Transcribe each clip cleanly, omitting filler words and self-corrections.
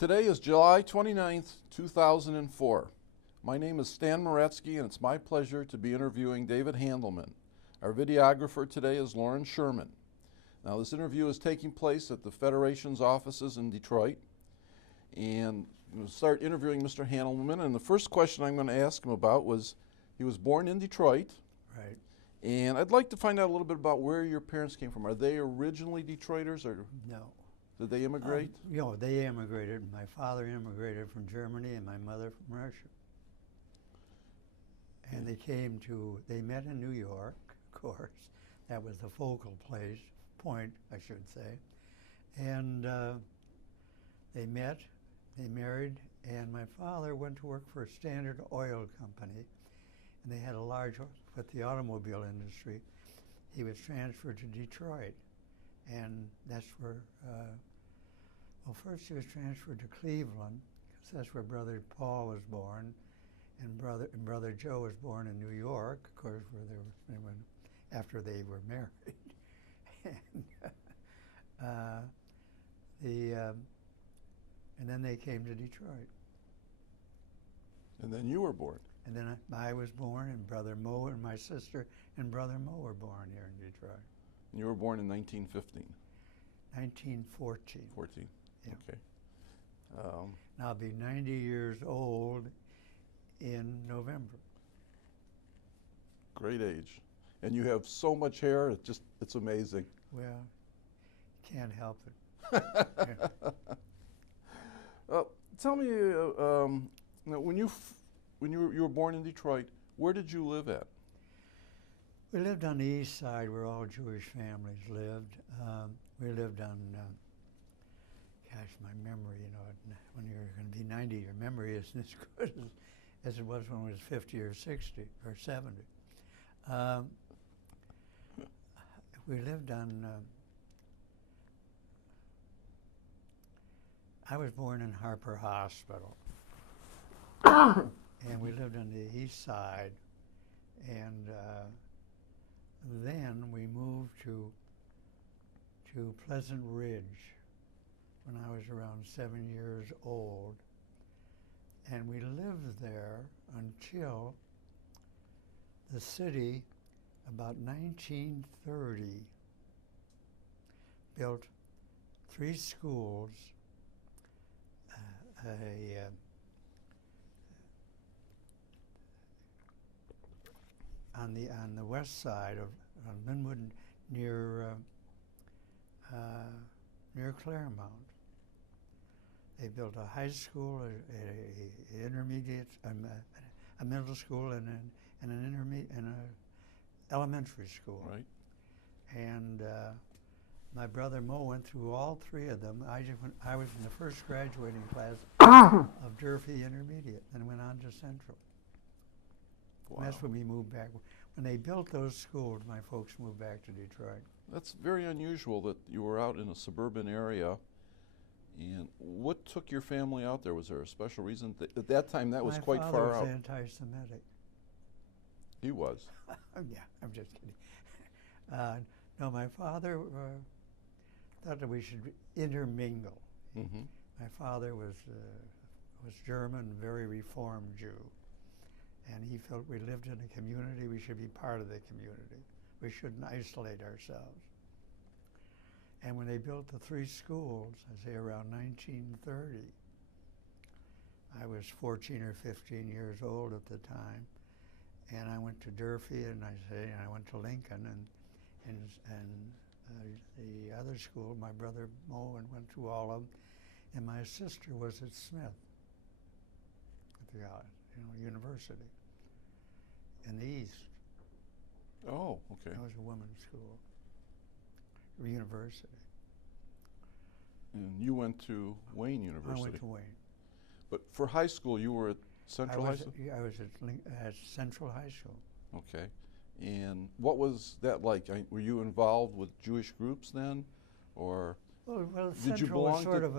Today is July 29th, 2004. My name is Stan Moretsky, and it's my pleasure to be interviewing David Handleman. Our videographer today is Lauren Sherman. Now, this interview is taking place at the Federation's offices in Detroit, and we'll start interviewing Mr. Handleman. And the first question I'm going to ask him about was, he was born in Detroit. Right. And I'd like to find out a little bit about where your parents came from. Are they originally Detroiters, or No. did they immigrate? They immigrated. My father immigrated from Germany and my mother from Russia. And they met in New York, of course. That was the focal point, I should say. And they met, they married, and my father went to work for a Standard Oil company. And they had a large, with the automobile industry. He was transferred to Detroit. And that's where, well, first he was transferred to Cleveland, because that's where Brother Paul was born. And Brother Joe was born in New York, of course, where after they were married. And then they came to Detroit. And then you were born. And then I was born, and Brother Mo and my sister and Brother Mo were born here in Detroit. You were born in 1915. 1914. 14. Yeah. Okay. Now I'll be 90 years old in November. Great age. And you have so much hair, it's amazing. Well, can't help it. Tell me, when you were born in Detroit, where did you live at? We lived on the east side where all Jewish families lived. We lived on, gosh, my memory, when you're going to be 90, your memory isn't as good as it was when I was 50 or 60 or 70. We lived on, I was born in Harper Hospital. And we lived on the east side. And then we moved to Pleasant Ridge when I was around 7 years old. And we lived there until the city, about 1930, built 3 schools, on the west side on Linwood near Claremont. They built a high school, a intermediate, a middle school, and an intermediate, and an elementary school. Right. And my brother Mo went through all 3 of them. I was in the first graduating class of Durfee Intermediate, and went on to Central. Wow. And that's when we moved back. When they built those schools, my folks moved back to Detroit. That's very unusual that you were out in a suburban area. And what took your family out there? Was there a special reason? At that time, that was quite far out. My father was anti-Semitic. He was? Yeah, I'm just kidding. No, my father thought that we should intermingle. Mm-hmm. My father was German, very Reformed Jew. And he felt we lived in a community, we should be part of the community. We shouldn't isolate ourselves. And when they built the 3 schools, I say around 1930, I was 14 or 15 years old at the time. And I went to Durfee, and I went to Lincoln, and the other school, my brother Mo went to all of them, and my sister was at Smith, at the university in the East. Oh, okay. That was a women's school, university. And you went to Wayne University. I went to Wayne. But for high school, you were at Central High School? I was at Central High School. Okay. And what was that like? Were you involved with Jewish groups then, or well did you Central belong was sort to? of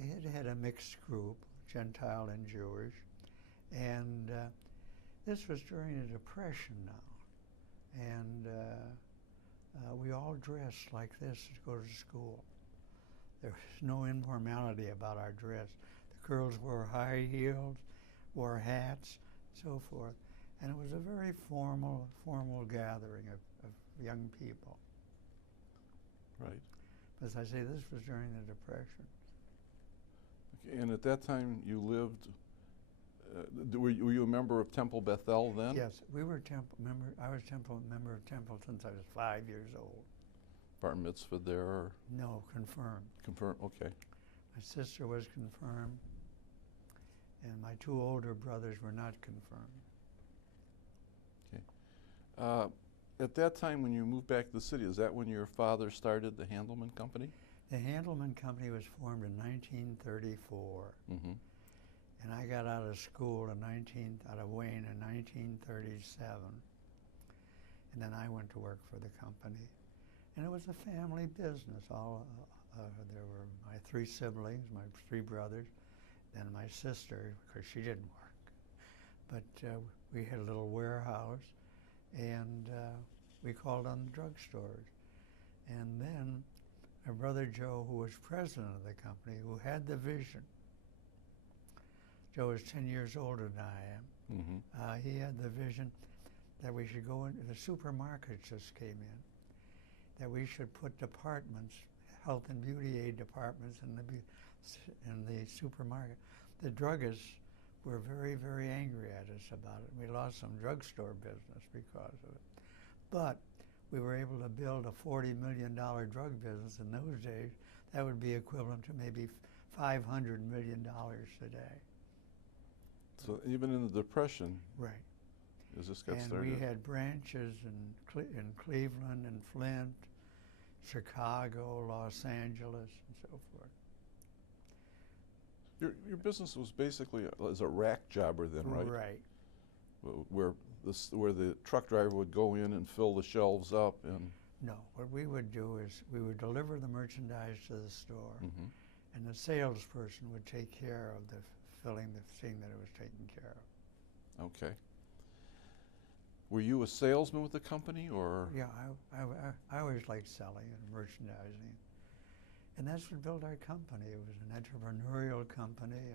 it had a mixed group, Gentile and Jewish, and this was during the Depression now, and we all dressed like this to go to school. There was no informality about our dress. The girls wore high heels, wore hats, so forth. And it was a very formal gathering of young people. Right. As I say, this was during the Depression. Okay. And at that time, you lived. Were you a member of Temple Bethel then? Yes, we were Temple member. I was member of Temple since I was 5 years old. Bar mitzvah there? Or No, confirmed. confirmed. Okay. My sister was confirmed, and my 2 older brothers were not confirmed. Okay. At that time, when you moved back to the city, is that when your father started the Handleman Company? The Handleman Company was formed in 1934. Mm-hmm. And I got out of school out of Wayne in 1937. And then I went to work for the company. And it was a family business. There were my 3 siblings, my 3 brothers, then my sister, because she didn't work. But we had a little warehouse, and we called on the drugstores. And then my brother Joe, who was president of the company, who had the vision. Joe is 10 years older than I am. Mm-hmm. He had the vision that we should go into the supermarkets just came in, that we should put departments, health and beauty aid departments in the supermarket. The druggists were very, very angry at us about it. We lost some drugstore business because of it. But we were able to build a $40 million drug business in those days. That would be equivalent to maybe $500 million today. So even in the Depression, right? As this got and started, we had branches in Cleveland and Flint, Chicago, Los Angeles, and so forth. Your business was basically as a rack jobber then, right? Right. Where the truck driver would go in and fill the shelves up and. No, what we would do is we would deliver the merchandise to the store, Mm-hmm. and the salesperson would take care of the filling, seeing that it was taken care of. Okay. Were you a salesman with the company, or? Yeah, I always liked selling and merchandising, and that's what built our company. It was an entrepreneurial company,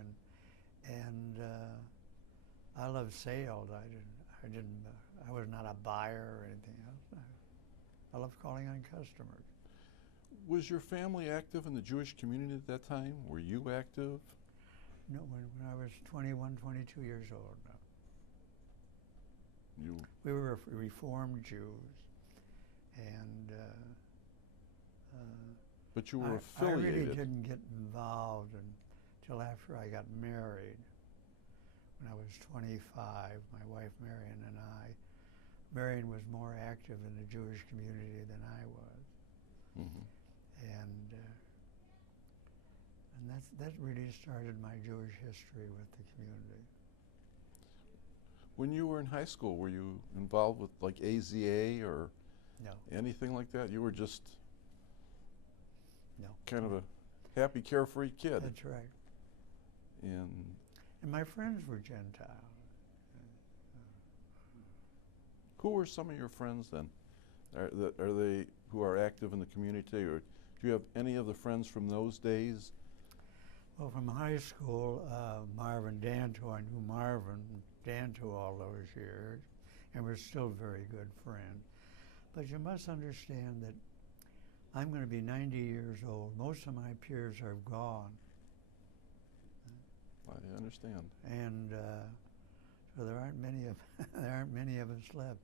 and I loved sales. I was not a buyer or anything else. I loved calling on customers. Was your family active in the Jewish community at that time? Were you active? No, when I was 21, 22 years old. No. We were Reformed Jews, and but you were I affiliated. really didn't get involved until after I got married. When I was 25, my wife Marian and I. Marian was more active in the Jewish community than I was, Mm-hmm. and that really started my Jewish history with the community. When you were in high school, were you involved with like AZA or No. anything like that? You were just No. kind of a happy, carefree kid. That's right. And And my friends were Gentile. who were some of your friends then? Are they who are active in the community, or do you have any of the friends from those days? Well, from high school, Marvin Danto, I knew Marvin Danto all those years, and we're still very good friends. But you must understand that I'm going to be 90 years old. Most of my peers are gone. I understand. And so there aren't many of us left.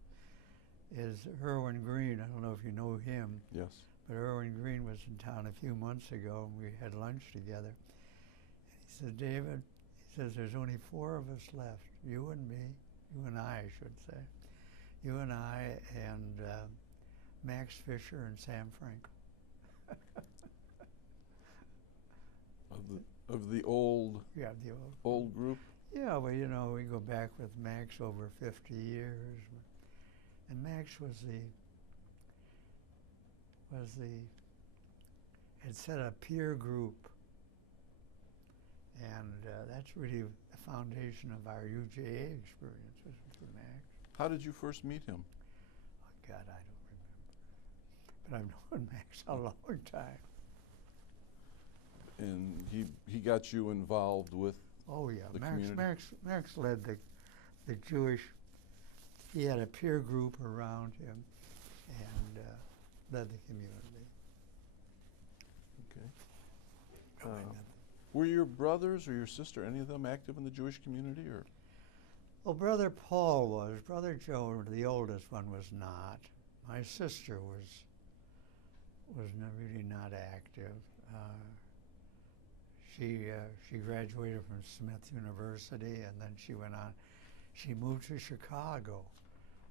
Is Irwin Green? I don't know if you know him. Yes. But Irwin Green was in town a few months ago, and we had lunch together. And he said, David, he says, there's only 4 of us left, you and me, you and I should say, you and I and Max Fisher and Sam Frankel. Of the old Yeah, the old group. Yeah, well, you know, we go back with Max over 50 years, and Max had set a peer group, and that's really the foundation of our UJA experience, was for Max. How did you first meet him? Oh, God, I don't remember. But I've known Max a long time. And he got you involved with Oh yeah, the community? Max led the Jewish. He had a peer group around him, and led the community. Okay. Were your brothers or your sister, any of them active in the Jewish community, or? Well, Brother Paul was. Brother Joe, the oldest one, was not. My sister was really not active. She graduated from Smith University, and then she went on. She moved to Chicago,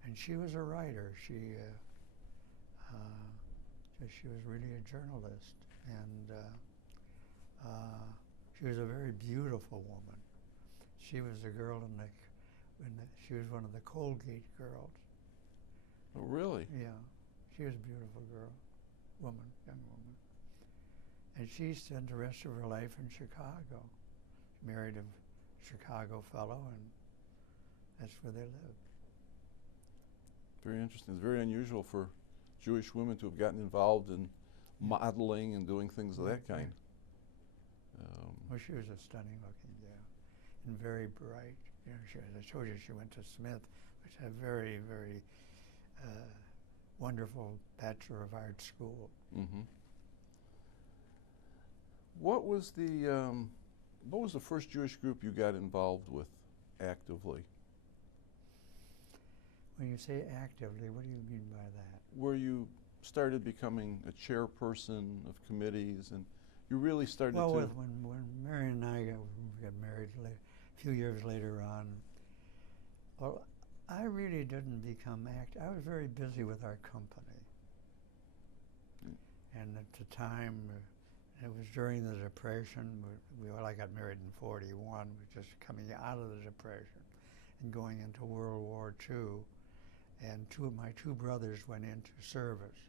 and she was a writer. She was really a journalist, and she was a very beautiful woman. She was a girl she was one of the Colgate girls. Oh, really? Yeah, she was a beautiful girl, young woman. And she spent the rest of her life in Chicago. She married a Chicago fellow, and that's where they lived. Very interesting. It's very unusual for Jewish women to have gotten involved in modeling and doing things of that kind. Well, she was a stunning looking gal, and very bright. You know, as I told you, she went to Smith, which is a very, very wonderful Bachelor of Arts school. Mm-hmm. What was the first Jewish group you got involved with actively? When you say actively, what do you mean by that? Where you started becoming a chairperson of committees, and you really started to... Well, when Marian and I got married a few years later on, well, I really didn't become active. I was very busy with our company. And at the time, it was during the Depression. I got married in '41. We were just coming out of the Depression and going into World War II. And my two brothers went into service.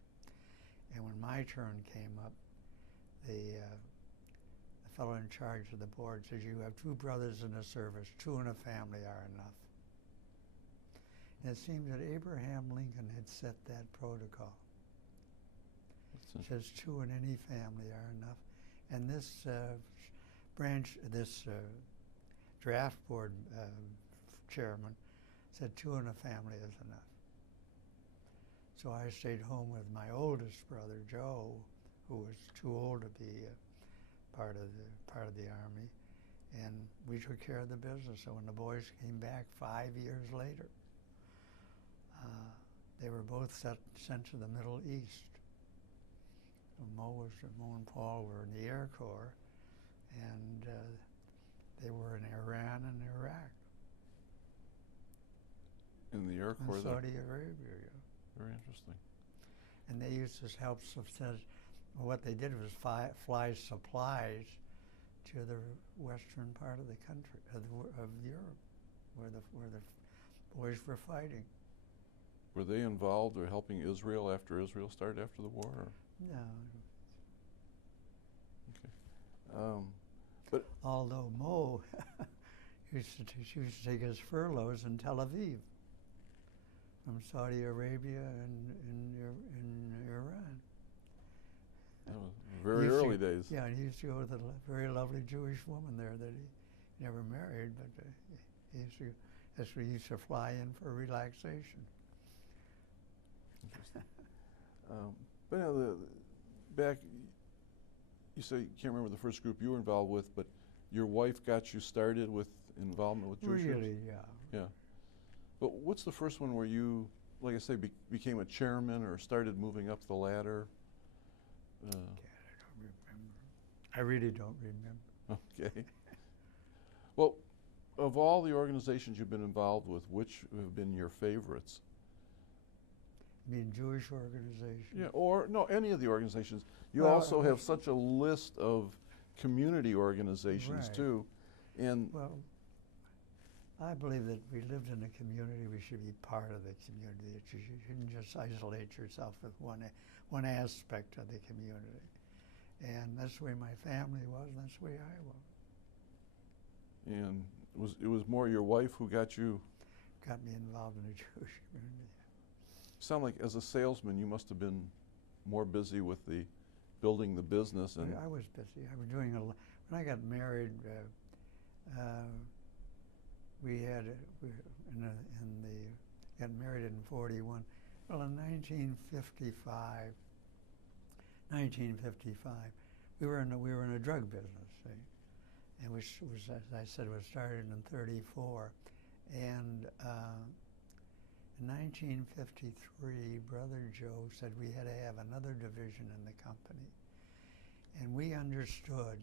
And when my turn came up, the fellow in charge of the board says, "You have two brothers in the service, two in a family are enough." And it seemed that Abraham Lincoln had set that protocol. It says two in any family are enough. And this draft board chairman said two in a family is enough. So I stayed home with my oldest brother, Joe, who was too old to be part of the Army, and we took care of the business. So when the boys came back 5 years later, they were both sent to the Middle East. Mo and Paul were in the Air Corps, and they were in Iran and Iraq. In the Air Corps? In Saudi Arabia, yeah. Very interesting. And they used to help what they did was fly supplies to the western part of the country, of Europe, where the boys were fighting. Were they involved or helping Israel after Israel started after the war? Or? No. Okay. But although Mo used to take his furloughs in Tel Aviv from Saudi Arabia and in Iran. That was very early days. Yeah, and he used to go with a very lovely Jewish woman there that he never married, but that's where he used to fly in for relaxation. Interesting. But now back, you say you can't remember the first group you were involved with, but your wife got you started with involvement with Jewish groups? Really, yeah. Yeah. But what's the first one where you, like I say, became a chairman or started moving up the ladder? God, I don't remember. I really don't remember. Okay. Well, of all the organizations you've been involved with, which have been your favorites? You mean Jewish organizations? Yeah, or no, any of the organizations. You also have such a list of community organizations too, and well, I believe that we lived in a community. We should be part of the community. That you shouldn't just isolate yourself with one aspect of the community. And that's the way my family was, and that's the way I was. And it was more your wife who got me involved in the Jewish community. Sound like as a salesman you must have been more busy with the building the business. And I was busy. I was doing when I got married. Got married in 41. Well, in 1955, we were in a drug business, see, and which was, as I said, was started in 34, and in 1953, Brother Joe said we had to have another division in the company, and we understood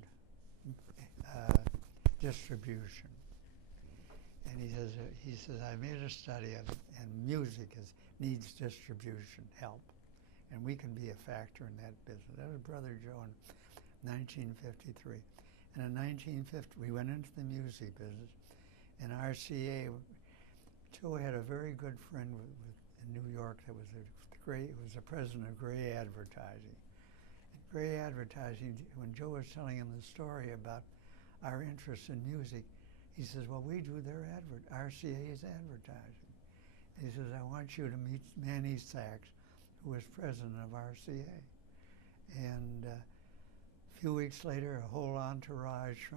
distribution. And he says, I made a study of it, and music needs distribution help, and we can be a factor in that business. That was Brother Joe in 1953. And in 1950, we went into the music business, and RCA, Joe had a very good friend in New York that was was the president of Gray Advertising. And Gray Advertising, when Joe was telling him the story about our interest in music, he says, well, we do their RCA's advertising. He says, I want you to meet Manny Sachs, who was president of RCA. And a few weeks later, a whole entourage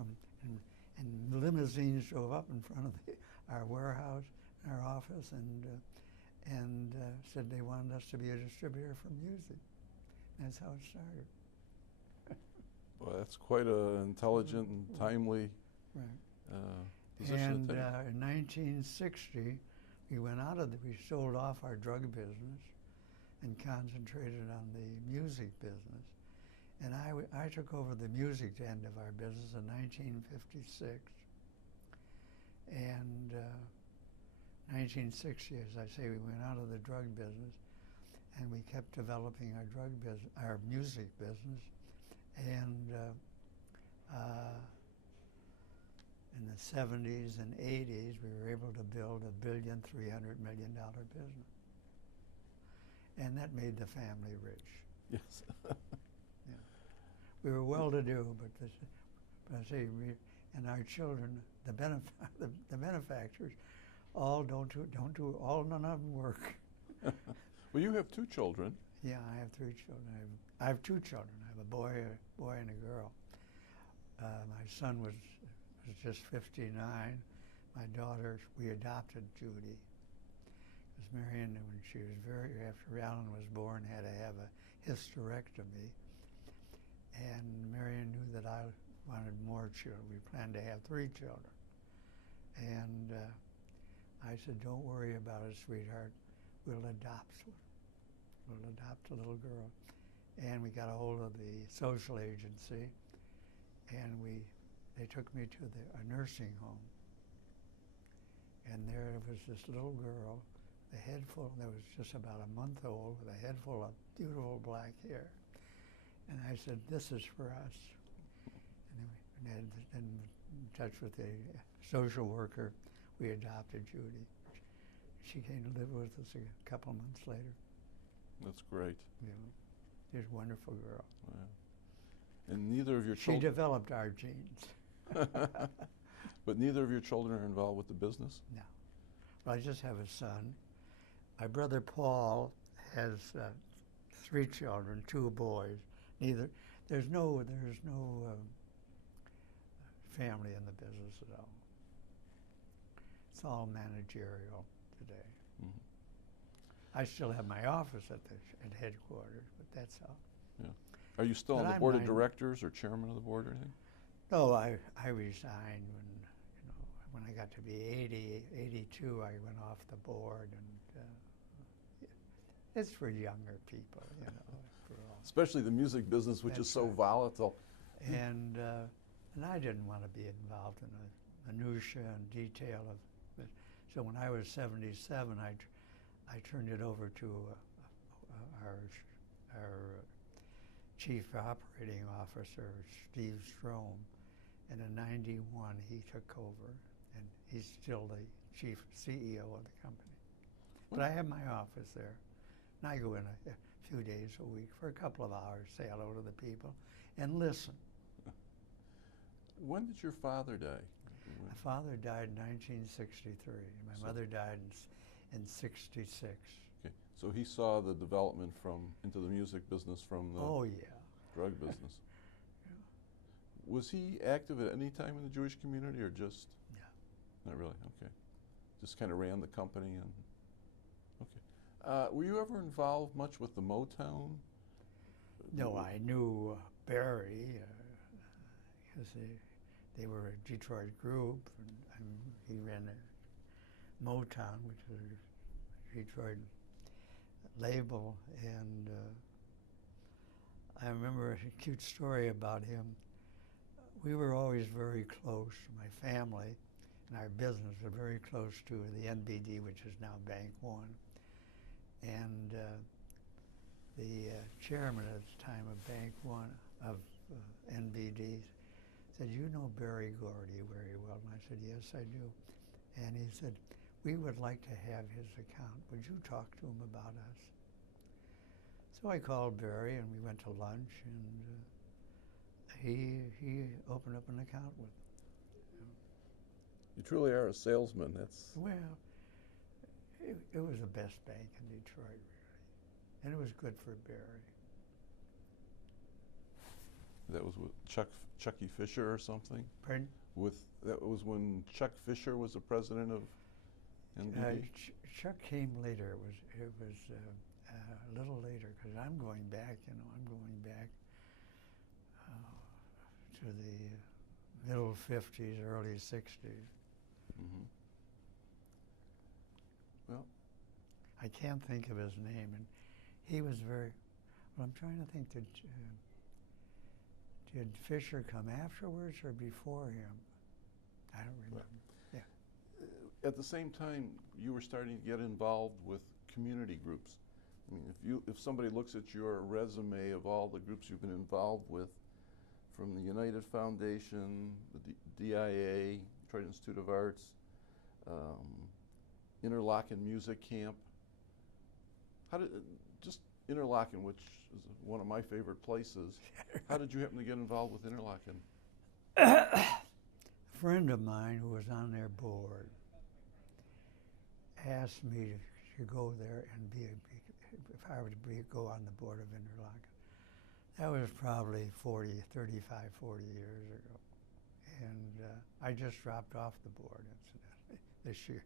and limousines drove up in front of our warehouse, our office, and said they wanted us to be a distributor for music. That's how it started. Well, that's quite an intelligent and timely position And to take. in 1960, we sold off our drug business and concentrated on the music business. And I took over the music end of our business in 1956. And 1960, as I say, we went out of the drug business, and we kept developing our music business. And in the 70s and 80s, we were able to build $1.3 billion business. And that made the family rich. Yes. Yeah. We were well-to-do, but I say, and our children, the benefactors, none of them work. Well, you have 2 children. Yeah, I have 3 children. I have 2 children. I have a boy and a girl. My son was just 59. My daughter, we adopted Judy. Because Marian, when she was after Alan was born, had to have a hysterectomy. And Marian knew that I wanted more children. We planned to have 3 children. And I said, don't worry about it, sweetheart. We'll adopt a little girl. And we got a hold of the social agency, and they took me to a nursing home. And there was this little girl, that was just about a month old, with a head full of beautiful black hair. And I said, this is for us. And then we had in touch with the social worker. We adopted Judy. She came to live with us a couple of months later. That's great. Yeah. She's a wonderful girl. Wow. And neither of your She children... developed our genes. But neither of your children are involved with the business? No. Well, I just have a son. My brother Paul has 3 children, 2 boys. There's no family in the business at all. It's all managerial today. Mm-hmm. I still have my office at headquarters, but that's all. Yeah. Are you still on the board of directors or chairman of the board or anything? No, I resigned when I got to be 82. I went off the board, and it's for younger people, Especially the music business, which is so volatile. And I didn't want to be involved in the minutiae and detail of it. So when I was 77, I turned it over to our chief operating officer, Steve Strom, and in '91 he took over, and he's still the chief CEO of the company. But I have my office there, and I go in a few days a week for a couple of hours, say hello to the people, and listen. When did your father die? My father died in 1963. My mother died in '66. Okay, so he saw the development into the music business from the... Oh yeah. Drug business. Was he active at any time in the Jewish community, or just? Yeah. Not really. Okay. Just kind of ran the company and. Okay. Were you ever involved much with the Motown? No, I knew Barry because they were a Detroit group, and he ran a Motown, which was a Detroit label, and I remember a cute story about him. We were always very close, my family and our business were very close to the NBD, which is now Bank One. And the chairman at the time of Bank One, of NBD, said, "You know Barry Gordy very well." And I said, "Yes, I do." And he said, "We would like to have his account. Would you talk to him about us?" So I called Barry, and we went to lunch, and he opened up an account with him. You truly are a salesman. That's. Well, it was the best bank in Detroit, really, and it was good for Barry. That was with Chucky Fisher or something? Pardon? That was when Chuck Fisher was the president of NBD? Chuck came later. It was a little later, because I'm going back to the middle 50s, early 60s. Mm-hmm. Well, I can't think of his name, and he was very. Well, I'm trying to think. Did Fisher come afterwards or before him? I don't remember. Yeah. At the same time, you were starting to get involved with community groups. I mean, if somebody looks at your resume of all the groups you've been involved with, from the United Foundation, the DIA, Detroit Institute of Arts, Interlochen Music Camp. Just Interlochen, which is one of my favorite places. How did you happen to get involved with Interlochen? A friend of mine who was on their board asked me to go there and if I would go on the board of Interlochen. That was probably 35, 40 years ago. And I just dropped off the board, incidentally, this year.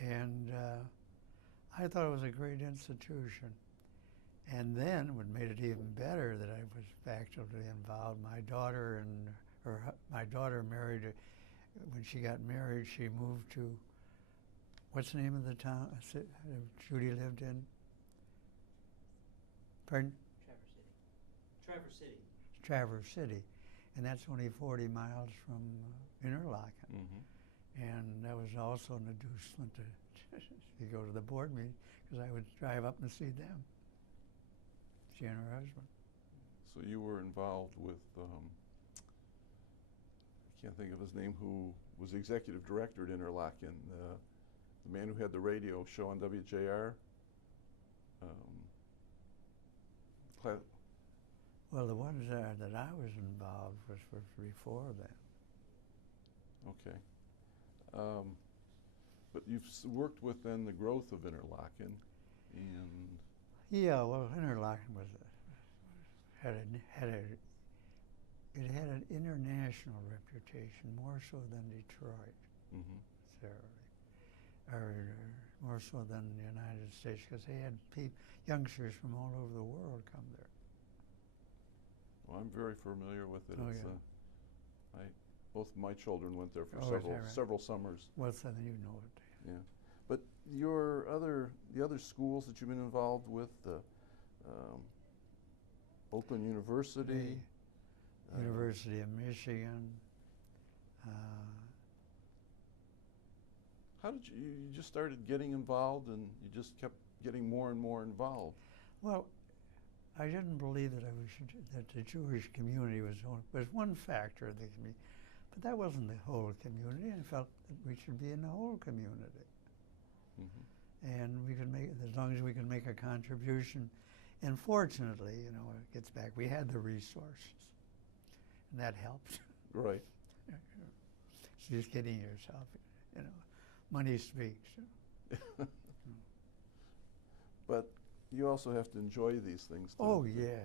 And I thought it was a great institution. And then what made it even better that I was actually involved, my daughter married, when she got married, she moved to, what's the name of the town Judy lived in? Pardon? Traverse City. Traverse City. And that's only 40 miles from Interlochen. Mm-hmm. And that was also an inducement to go to the board meeting, because I would drive up and see them, she and her husband. So you were involved with, I can't think of his name, who was the executive director at Interlochen, the man who had the radio show on WJR. Well, the ones that I was involved was before that. Okay. But you've worked with then the growth of Interlochen, and Yeah, well, Interlochen had an international reputation, more so than Detroit, mm-hmm. or more so than the United States, because they had youngsters from all over the world come there. Well, I'm very familiar with it. Oh, It's, yeah. Both my children went there for Oh, is that right? several summers. Well, so then you know it. Yeah, but the other schools that you've been involved with, Oakland University, University of Michigan. How did you just started getting involved, and you just kept getting more and more involved? Well, I didn't believe that the Jewish community was one factor of the community, but that wasn't the whole community. I felt that we should be in the whole community, Mm-hmm. and we could make, as long as we could make a contribution. And fortunately, it gets back. We had the resources, and that helped. Right. It's just getting yourself, money speaks. But you also have to enjoy these things. Oh, yes.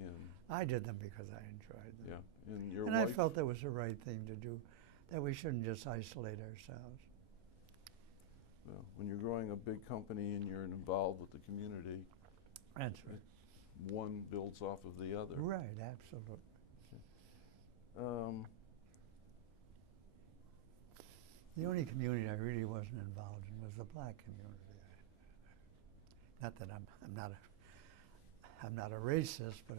And I did them because I enjoyed them. yeah, and your And I wife. felt that was the right thing to do, that we shouldn't just isolate ourselves. Well, when you're growing a big company and you're involved with the community, That's right. one builds off of the other. Right, absolutely. The only community I really wasn't involved in was the black community. Not that I'm not a racist, but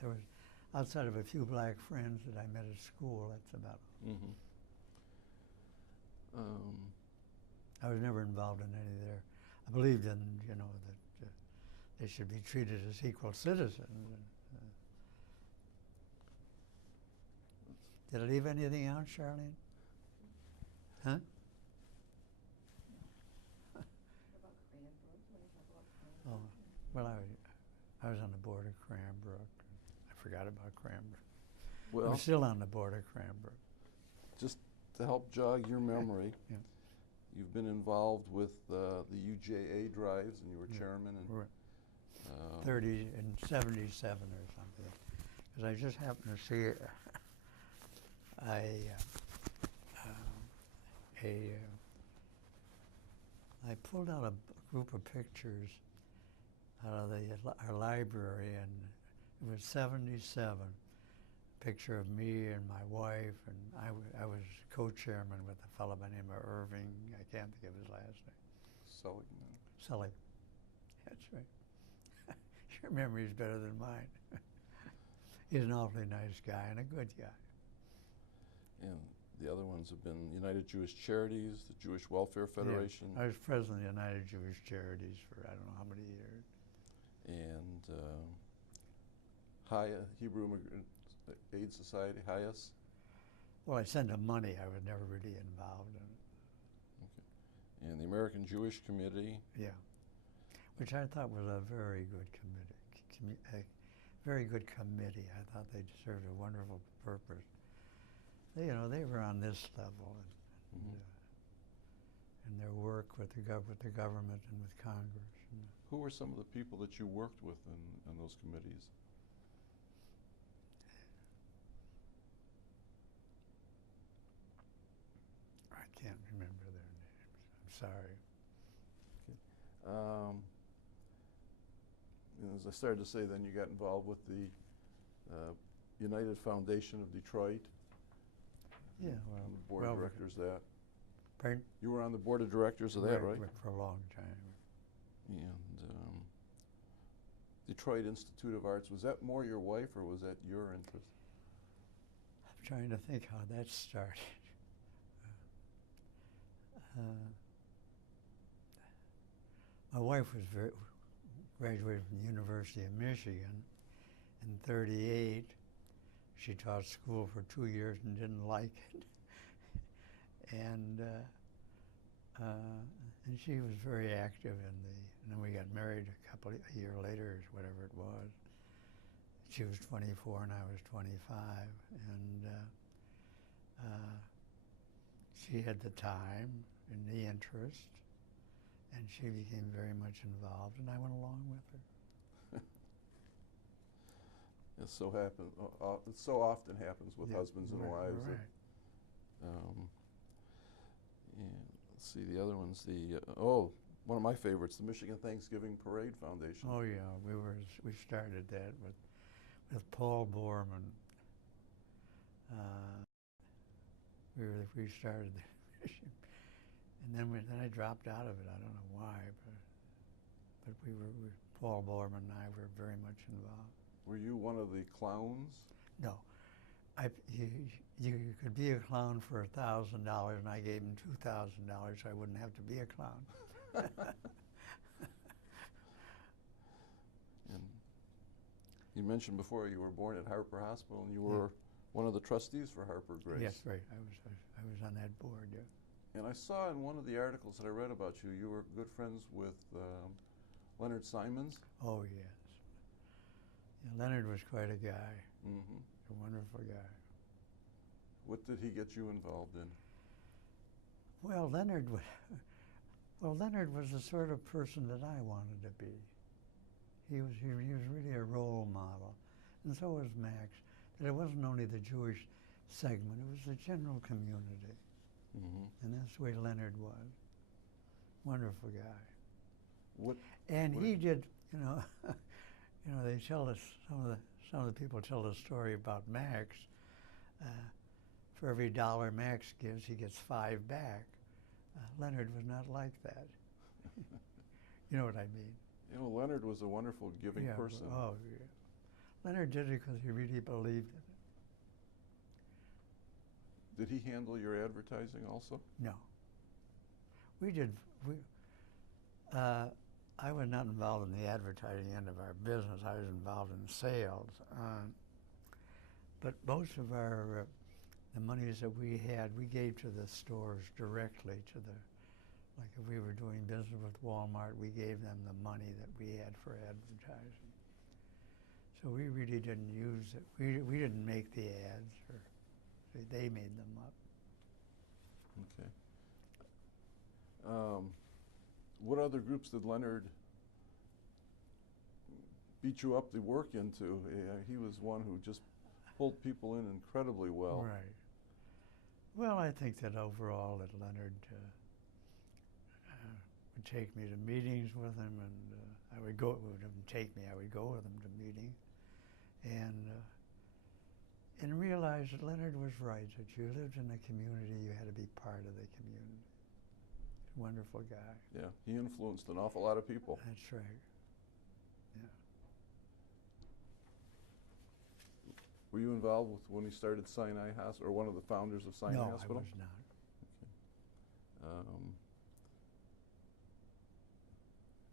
there was, outside of a few black friends that I met at school, that's about all. Mm-hmm. I was never involved in any of their, I believed in, that they should be treated as equal citizens. Did I leave anything out, Charlene? Huh? Oh, well, I was on the board of Cranbrook. I forgot about Cranbrook. Well, I'm still on the board of Cranbrook. just to help jog your memory, Yeah. you've been involved with the UJA drives, and you were Yeah. chairman. And 30 and 77 or something. Because I just happened to see I pulled out a group of pictures out of our library, and it was 77. Picture of me and my wife, and I was co-chairman with a fellow by the name of Irving. I can't think of his last name. Seligman. Sully. That's right. Your memory's better than mine. He's an awfully nice guy and a good guy. And the other ones have been United Jewish Charities, the Jewish Welfare Federation, Yeah. I was president of the United Jewish Charities for I don't know how many years. and Hebrew Immigrant Aid Society, HIAS. Well, I sent them money. I was never really involved in it. And the American Jewish Committee. Yeah, which I thought was a very good committee. Very good committee. I thought they served a wonderful purpose. They were on this level, in their work with the government and with Congress. Who were some of the people that you worked with in those committees? I can't remember their names. I'm sorry. As I started to say, then you got involved with the United Foundation of Detroit. Yeah, On the board of directors of that. Pardon? You were on the board of directors of that, right? For a long time. And Detroit Institute of Arts, was that more your wife or was that your interest? I'm trying to think how that started. My wife was graduated from the University of Michigan in '38. She taught school for 2 years and didn't like it. And she was very active and then we got married a year later, or whatever it was. She was 24 and I was 25, and she had the time and the interest, and she became very much involved, and I went along with her. It so often happens with Yeah, husbands and right, wives. right. And let's see, the other one's one of my favorites, the Michigan Thanksgiving Parade Foundation. Oh yeah, we started that with Paul Borman. We started that, and then I dropped out of it. I don't know why, but Paul Borman and I were very much involved. Were you one of the clowns? No, you could be a clown for $1,000, and I gave him $2,000, so I wouldn't have to be a clown. And you mentioned before you were born at Harper Hospital, and you were one of the trustees for Harper Grace. Yes, right. I was on that board. Yeah. And I saw in one of the articles that I read about you, you were good friends with Leonard Simons. Oh yes. Yeah, Leonard was quite a guy. Mm-hmm. A wonderful guy. What did he get you involved in? Well, Leonard was the sort of person that I wanted to be. He was really a role model. and so was Max, that it wasn't only the Jewish segment, it was the general community. And that's the way Leonard was. Wonderful guy. What? And what he did, you know, you know, they tell us, some of the people tell the story about Max. For every $1 Max gives, he gets 5 back. Leonard was not like that. You know what I mean? You know, Leonard was a wonderful giving person. Oh, yeah. Leonard did it because he really believed in it. Did he handle your advertising also? No. We did, I was not involved in the advertising end of our business. I was involved in sales. But most of our, the monies that we had, we gave to the stores directly to the, like if we were doing business with Walmart, we gave them the money that we had for advertising. So we really didn't use it. We didn't make the ads, or they made them up. Okay. What other groups did Leonard beat you up the work into? He was one who just pulled people in incredibly well. Right. Well, I think that overall that Leonard would take me to meetings with him, and I would go, I would go with him to meetings, and realize that Leonard was right, that you lived in a community, you had to be part of the community. Wonderful guy. Yeah, he influenced an awful lot of people. That's right. Yeah. Were you involved with when he started Sinai Hospital, or one of the founders of Sinai Hospital? No, I was not.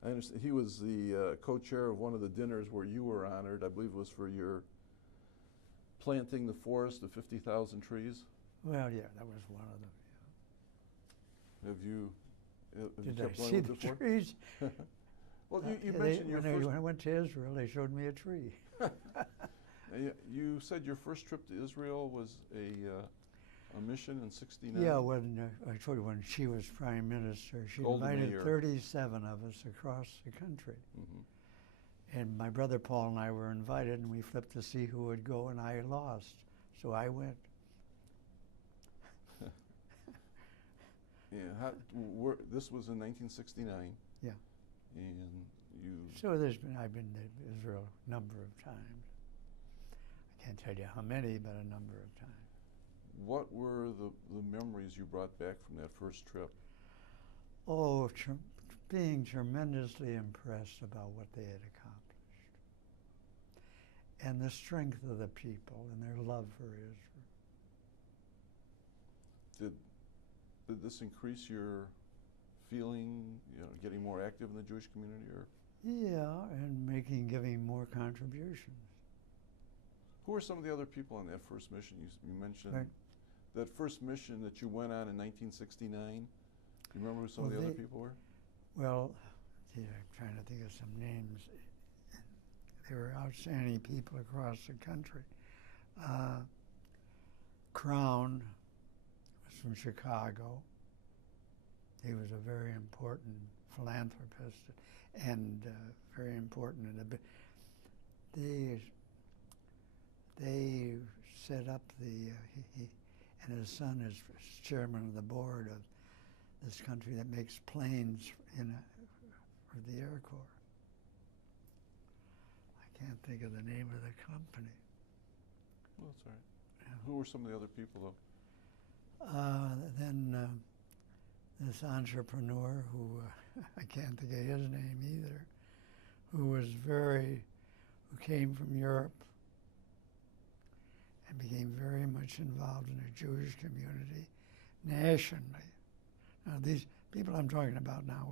I understand he was the co-chair of one of the dinners where you were honored. I believe it was for your planting the forest of 50,000 trees. Well, yeah, that was one of them. Yeah. Have you Did kept I one see with the before? trees? Well, you Yeah, mentioned your first. when I went to Israel, they showed me a tree. You said your first trip to Israel was a mission in '69. Yeah, when I told you when she was prime minister, she Golden invited year. 37 of us across the country. And my brother Paul and I were invited, and we flipped to see who would go, and I lost, so I went. Yeah, this was in 1969. Yeah. And you. So I've been to Israel a number of times. I can't tell you how many, but a number of times. What were the memories you brought back from that first trip? Oh, being tremendously impressed about what they had accomplished, and the strength of the people and their love for Israel. Did this increase your feeling, getting more active in the Jewish community, or? Yeah, and giving more contributions. Who were some of the other people on that first mission? You mentioned Right. that first mission that you went on in 1969. Do you remember who some of the other people were? Well, I'm trying to think of some names. They were outstanding people across the country. Crown was from Chicago. He was a very important philanthropist and very important in they set up and his son is chairman of the board of this country that makes planes for the Air Corps. I can't think of the name of the company. Well, that's all right. Yeah. Who were some of the other people, though? Then this entrepreneur who, I can't think of his name either, who came from Europe and became very much involved in the Jewish community nationally. Now, these people I'm talking about now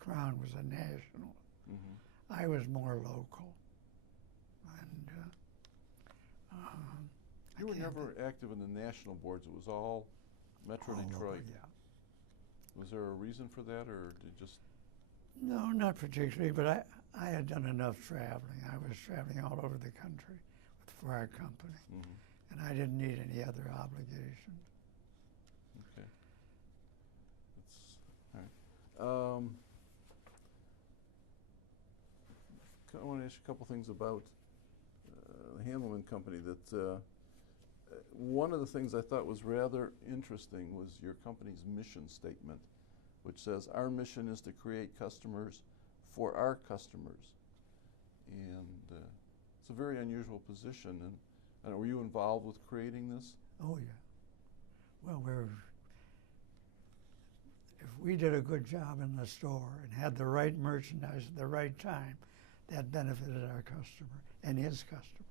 Crown was a national. I was more local. And you were never active in the national boards. It was all Metro Detroit. Yeah. Was there a reason for that, or did just? No, not particularly, but I had done enough traveling. I was traveling all over the country for our company, and I didn't need any other obligations. Okay. That's all right. I want to ask you a couple things about the Handleman Company, that one of the things I thought was rather interesting was your company's mission statement, which says, "Our mission is to create customers for our customers." And it's a very unusual position. And I don't know, were you involved with creating this? Oh, yeah. Well, if we did a good job in the store and had the right merchandise at the right time, that benefited our customer and his customer.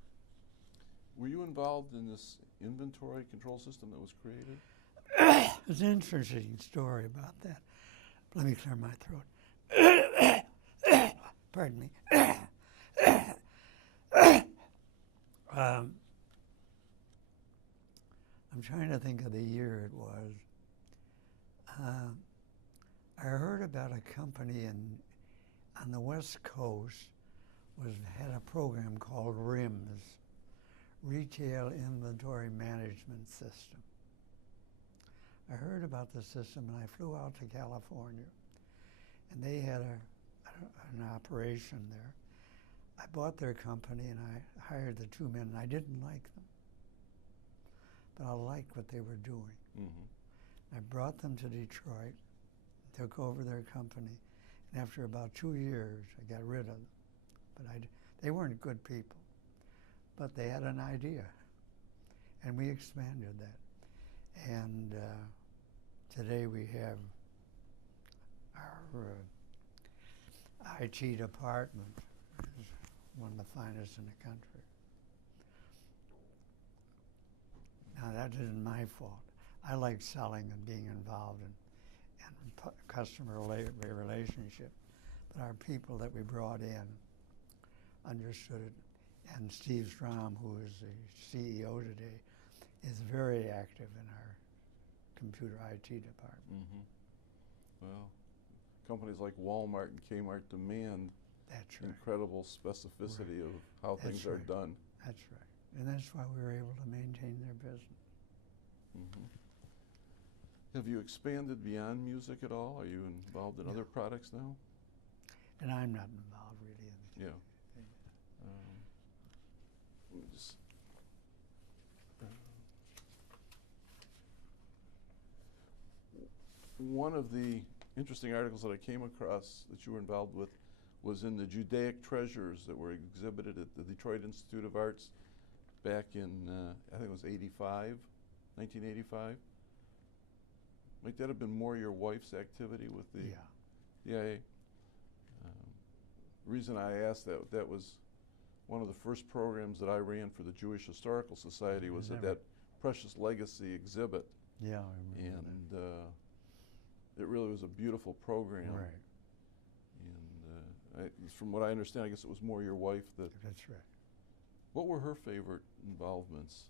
Were you involved in this inventory control system that was created? It's an interesting story about that. Let me clear my throat. Pardon me. I'm trying to think of the year it was. I heard about a company on the West Coast had a program called RIMS, Retail Inventory Management System. I heard about the system and I flew out to California, and they had an operation there. I bought their company and I hired the two men, and I didn't like them, but I liked what they were doing. Mm-hmm. I brought them to Detroit, took over their company, and after about 2 years, I got rid of them. But they weren't good people, but they had an idea, and we expanded that. And today we have our IT department is one of the finest in the country. Now, that isn't my fault. I like selling and being involved in customer relationship, but our people that we brought in understood it. And Steve Strom, who is the CEO today, is very active in our computer IT department. Mm-hmm. Well, companies like Walmart and Kmart demand That's right. incredible specificity of how things are done. That's right. And that's why we were able to maintain their business. Mm-hmm. Have you expanded beyond music at all? Are you involved in other products now? And I'm not involved really in Yeah. Let me just, one of the interesting articles that I came across that you were involved with was in the Judaic treasures that were exhibited at the Detroit Institute of Arts back in, I think it was 1985. Might that have been more your wife's activity with the? Yeah. Reason I asked that was one of the first programs that I ran for the Jewish Historical Society was at that Precious Legacy exhibit. Yeah, I remember And it really was a beautiful program. that. Right. And from what I understand, I guess it was more your wife that. That's right. What were her favorite involvements?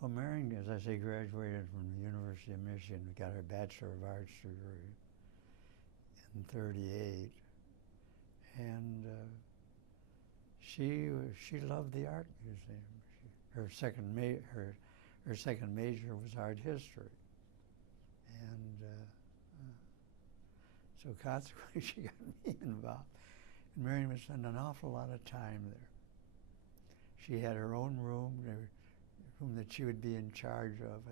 Well, Marian, as I say, graduated from the University of Michigan, got her Bachelor of Arts degree in '38, and she loved the art museum. Her second major was art history, and so consequently she got me involved. And Marian would spend an awful lot of time there. She had her own room, room that she would be in charge of.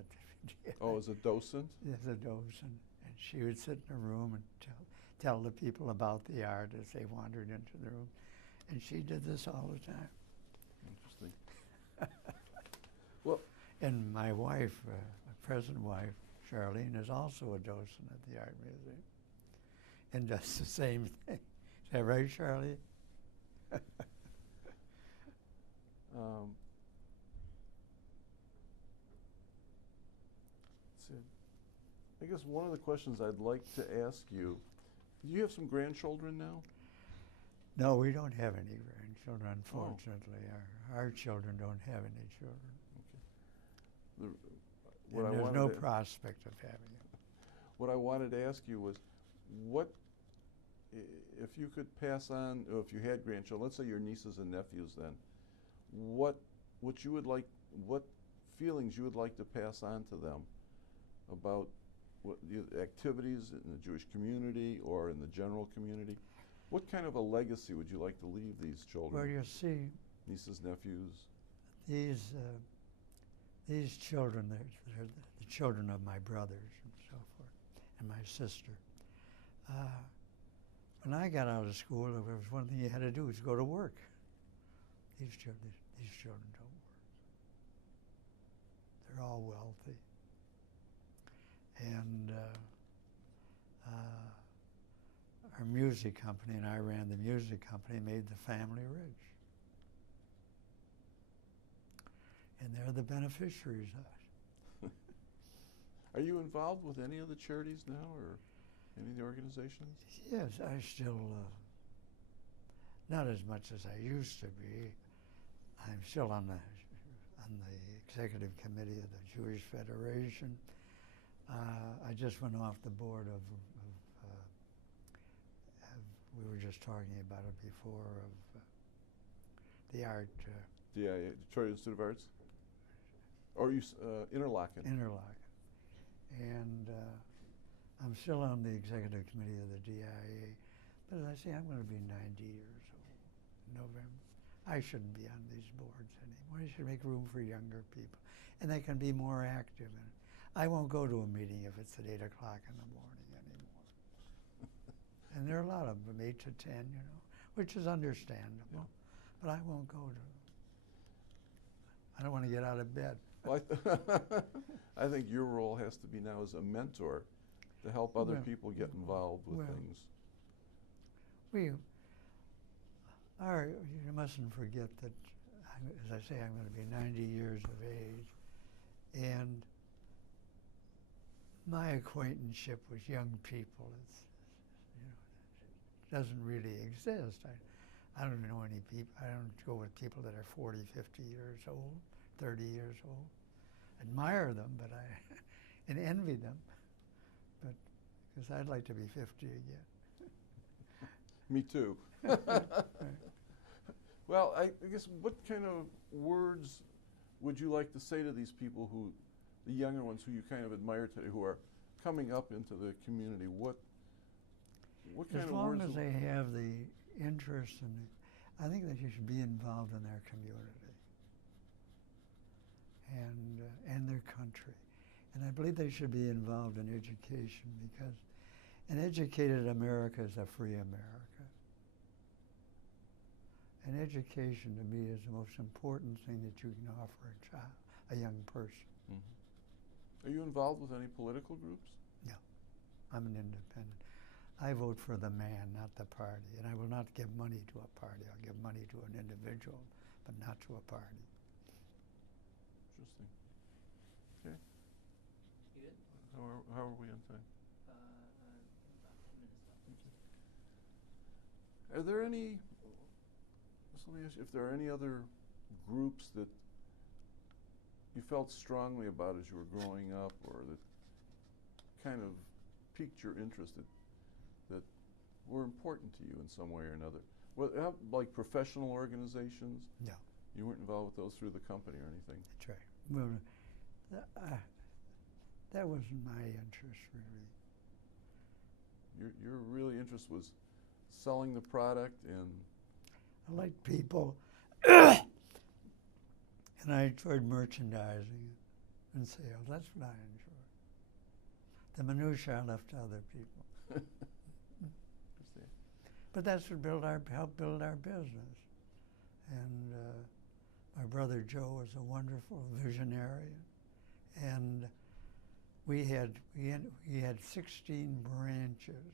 Oh, as a docent? As a docent. And she would sit in a room and tell the people about the art as they wandered into the room. And she did this all the time. Interesting. Well, and my wife, my present wife, Charlene, is also a docent at the Art Museum and does the same thing. Is that right, Charlene? I guess one of the questions I'd like to ask you, do you have some grandchildren now? No, we don't have any grandchildren, unfortunately. Our children don't have any children. Okay. And there's no prospect of having it. What I wanted to ask you was, what, if you could pass on, or if you had grandchildren, let's say your nieces and nephews then, what feelings you would like to pass on to them about what the activities in the Jewish community or in the general community? What kind of a legacy would you like to leave these children? Well, you see, Nieces, nephews? These children, they're the children of my brothers and so forth, and my sister. When I got out of school, there was one thing you had to do was go to work. These children don't work. They're all wealthy. And our music company, and I ran the music company, made the family rich. And they're the beneficiaries of it. Are you involved with any of the charities now, or any of the organizations? Yes, I still, not as much as I used to be. I'm still on the executive committee of the Jewish Federation. I just went off the board of we were just talking about it before, of the art. DIA, Detroit Institute of Arts? Or you, Interlochen? Interlochen. And I'm still on the executive committee of the DIA. But as I say, I'm going to be 90 years old in November. I shouldn't be on these boards anymore. I should make room for younger people. And they can be more active in it. I won't go to a meeting if it's at 8 o'clock in the morning anymore. And there are a lot of them, 8 to 10, you know, which is understandable. Yeah. But I won't go to them. I don't want to get out of bed. Well, I think your role has to be now as a mentor to help other people get involved with things. You mustn't forget that, as I say, I'm going to be 90 years of age, and my acquaintanceship with young people, doesn't really exist. I don't know any people. I don't go with people that are 40, 50 years old, 30 years old. Admire them, but and envy them, but because I'd like to be 50 again. Me too. Well, I guess what kind of words would you like to say to these people the younger ones who you kind of admire today, who are coming up into the community? What kind of words? As long as they have the interest I think that you should be involved in their community and their country. And I believe they should be involved in education, because an educated America is a free America. And education to me is the most important thing that you can offer a child, a young person. Mm-hmm. Are you involved with any political groups? No, I'm an independent. I vote for the man, not the party. And I will not give money to a party. I'll give money to an individual, but not to a party. Interesting. Okay. You good? How are we on time? About 2 minutes left. Okay. Are there any, let me ask you, if there are any other groups that you felt strongly about as you were growing up, or that kind of piqued your interest, that were important to you in some way or another? Like professional organizations? No. You weren't involved with those through the company or anything? That's right. Well, that wasn't my interest, really. Your really interest was selling the product and... I liked people, and I enjoyed merchandising and sales. That's what I enjoyed. The minutiae I left to other people. But that's what helped build our business. And my brother Joe was a wonderful visionary, and we had 16 branches.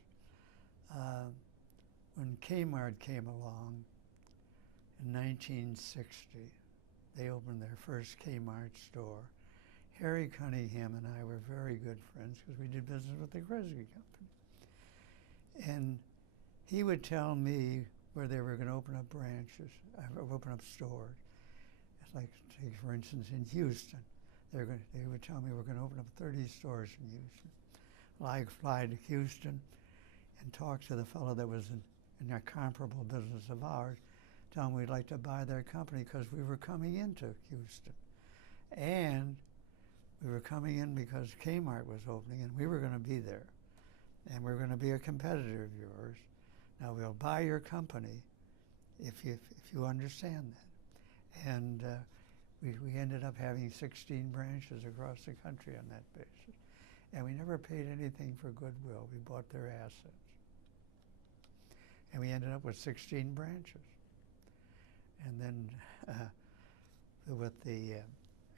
When Kmart came along in 1960, they opened their first Kmart store. Harry Cunningham and I were very good friends because we did business with the Kresge Company. And he would tell me where they were going to open up branches, open up stores. It's like, take for instance, in Houston, they would tell me we're going to open up 30 stores in Houston. Well, I'd fly to Houston and talk to the fellow that was in a comparable business of ours, tell him we'd like to buy their company because we were coming into Houston. And we were coming in because Kmart was opening, and we were going to be there. And we're going to be a competitor of yours. Now, we'll buy your company if you understand that. And we ended up having 16 branches across the country on that basis. And we never paid anything for goodwill. We bought their assets. And we ended up with 16 branches. And then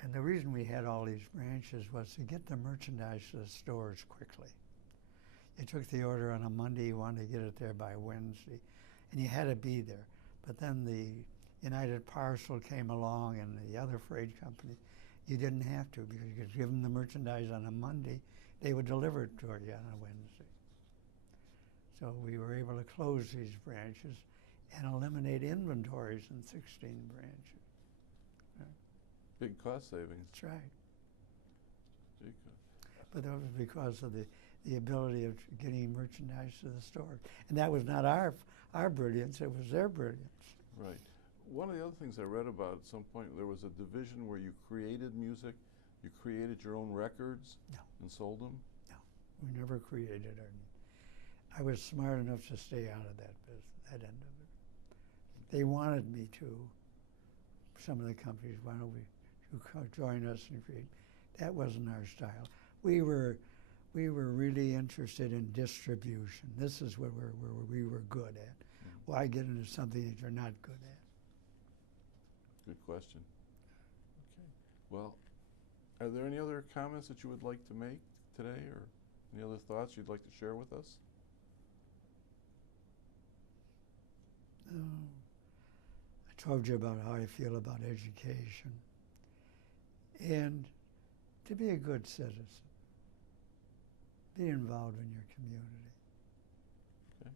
and the reason we had all these branches was to get the merchandise to the stores quickly. You took the order on a Monday, you wanted to get it there by Wednesday, and you had to be there. But then the United Parcel came along and the other freight company, you didn't have to, because you could give them the merchandise on a Monday, they would deliver it to you on a Wednesday. So we were able to close these branches and eliminate inventories in 16 branches. Big cost savings. That's right. Big But that was because of the ability of getting merchandise to the store. And that was not our brilliance, it was their brilliance. Right. One of the other things I read about at some point, there was a division where you created music, you created your own records and sold them? No, we never created our. I was smart enough to stay out of that business, that end of it. They wanted me to. Some of the companies, why don't you join us and create? That wasn't our style. We were really interested in distribution. This is where we were good at. Why get into something that you're not good at? Good question. Okay. Well, are there any other comments that you would like to make today, or any other thoughts you'd like to share with us? I told you about how I feel about education. And to be a good citizen, be involved in your community. Okay.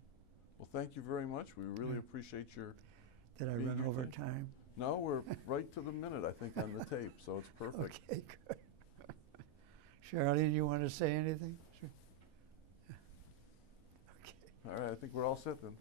Well, thank you very much. We really appreciate your Did I being run here over today. time? No, we're right to the minute, I think, on the tape, so it's perfect. Okay, good. Charlene, you want to say anything? Sure. Okay. All right, I think we're all set then.